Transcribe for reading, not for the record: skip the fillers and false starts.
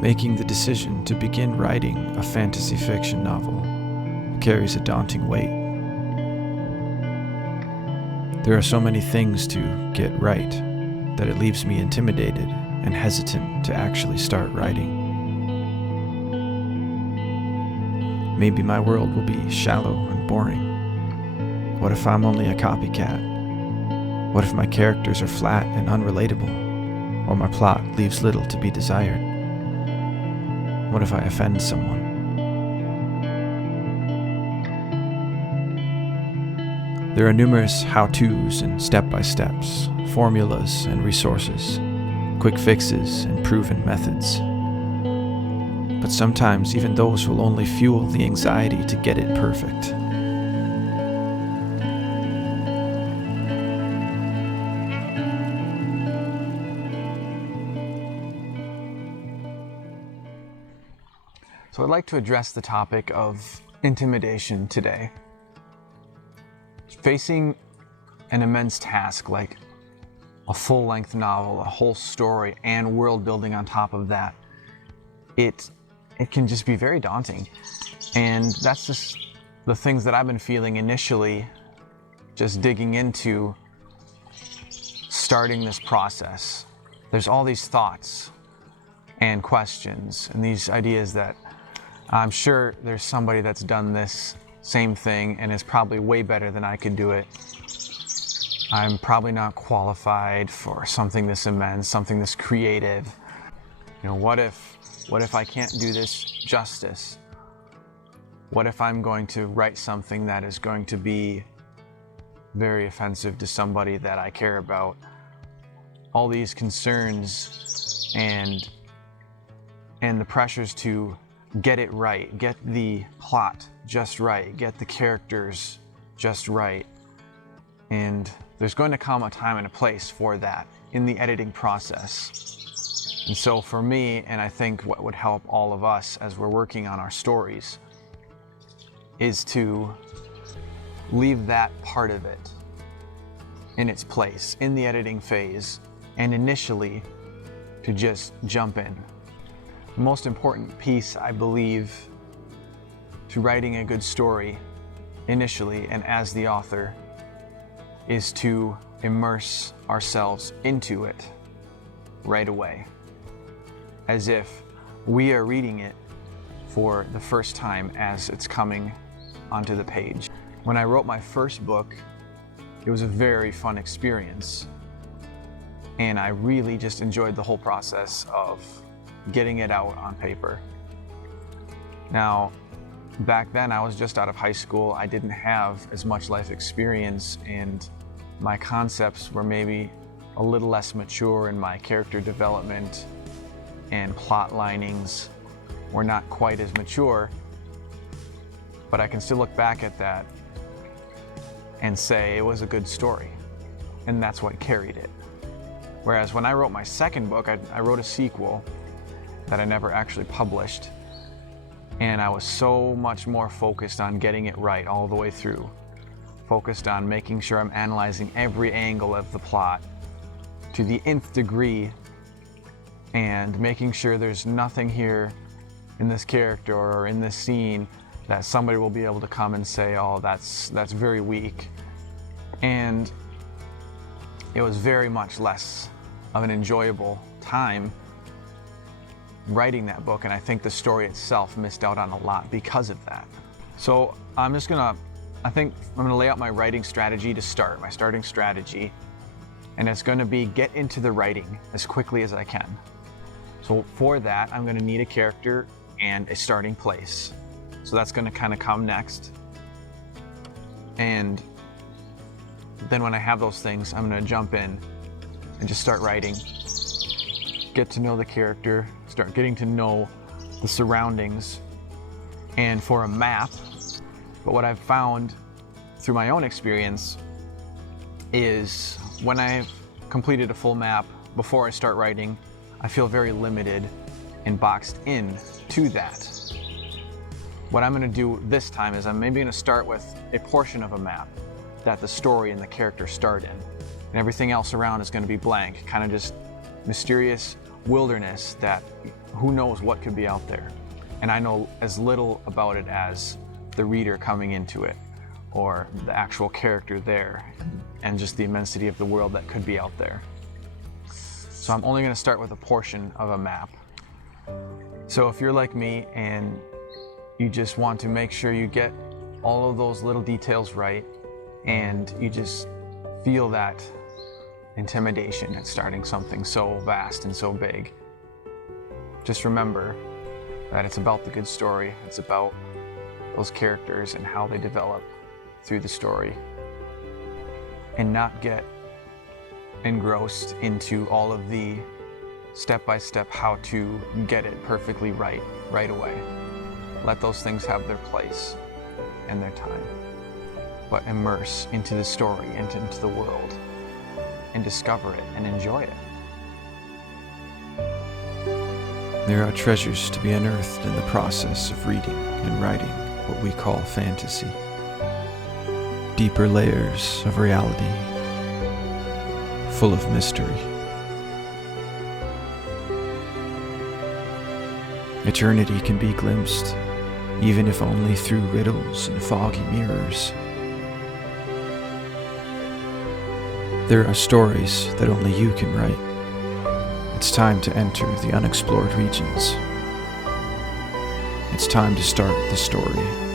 Making the decision to begin writing a fantasy fiction novel carries a daunting weight. There are so many things to get right that it leaves me intimidated and hesitant to actually start writing. Maybe my world will be shallow and boring. What if I'm only a copycat? What if my characters are flat and unrelatable, or my plot leaves little to be desired? What if I offend someone? There are numerous how-tos and step-by-steps, formulas and resources, quick fixes and proven methods. But sometimes even those will only fuel the anxiety to get it perfect. So I'd like to address the topic of intimidation today. Facing an immense task like a full-length novel, a whole story, and world building on top of that, it can just be very daunting. And that's just the things that I've been feeling initially, just digging into starting this process. There's all these thoughts and questions and these ideas that I'm sure there's somebody that's done this same thing and is probably way better than I could do it. I'm probably not qualified for something this immense, something this creative. What if I can't do this justice? What if I'm going to write something that is going to be very offensive to somebody that I care about? All these concerns and the pressures to get it right, get the plot just right, get the characters just right. And there's going to come a time and a place for that in the editing process. And so for me, and I think what would help all of us as we're working on our stories, is to leave that part of it in its place in the editing phase, and initially to just jump in. The most important piece, I believe, to writing a good story initially and as the author is to immerse ourselves into it right away, as if we are reading it for the first time as it's coming onto the page. When I wrote my first book, it was a very fun experience, and I really just enjoyed the whole process of getting it out on paper. Now, back then I was just out of high school. I didn't have as much life experience, and my concepts were maybe a little less mature, and my character development and plot linings were not quite as mature. But I can still look back at that and say it was a good story, and that's what carried it. Whereas when I wrote my second book, I wrote a sequel that I never actually published, and I was so much more focused on getting it right all the way through, focused on making sure I'm analyzing every angle of the plot to the nth degree, and making sure there's nothing here in this character or in this scene that somebody will be able to come and say, oh, that's very weak. And it was very much less of an enjoyable time writing that book, and I think the story itself missed out on a lot because of that. So I think I'm gonna lay out my writing strategy to start, my starting strategy, and it's gonna be get into the writing as quickly as I can. So for that, I'm gonna need a character and a starting place. So that's gonna kind of come next. And then when I have those things, I'm gonna jump in and just start writing. Get to know the character, start getting to know the surroundings. And for a map, but what I've found through my own experience is when I've completed a full map before I start writing, I feel very limited and boxed in to that. What I'm going to do this time is I'm maybe going to start with a portion of a map that the story and the character start in, and everything else around is going to be blank, kind of just mysterious wilderness that who knows what could be out there. And I know as little about it as the reader coming into it, or the actual character there, and just the immensity of the world that could be out there. So I'm only going to start with a portion of a map. So if you're like me and you just want to make sure you get all of those little details right, and you just feel that intimidation at starting something so vast and so big, just remember that it's about the good story. It's about those characters and how they develop through the story, and not get engrossed into all of the step-by-step how to get it perfectly right away. Let those things have their place and their time, but immerse into the story and into the world and discover it and enjoy it. There are treasures to be unearthed in the process of reading and writing what we call fantasy. Deeper layers of reality, full of mystery. Eternity can be glimpsed, even if only through riddles and foggy mirrors. There are stories that only you can write. It's time to enter the unexplored regions. It's time to start the story.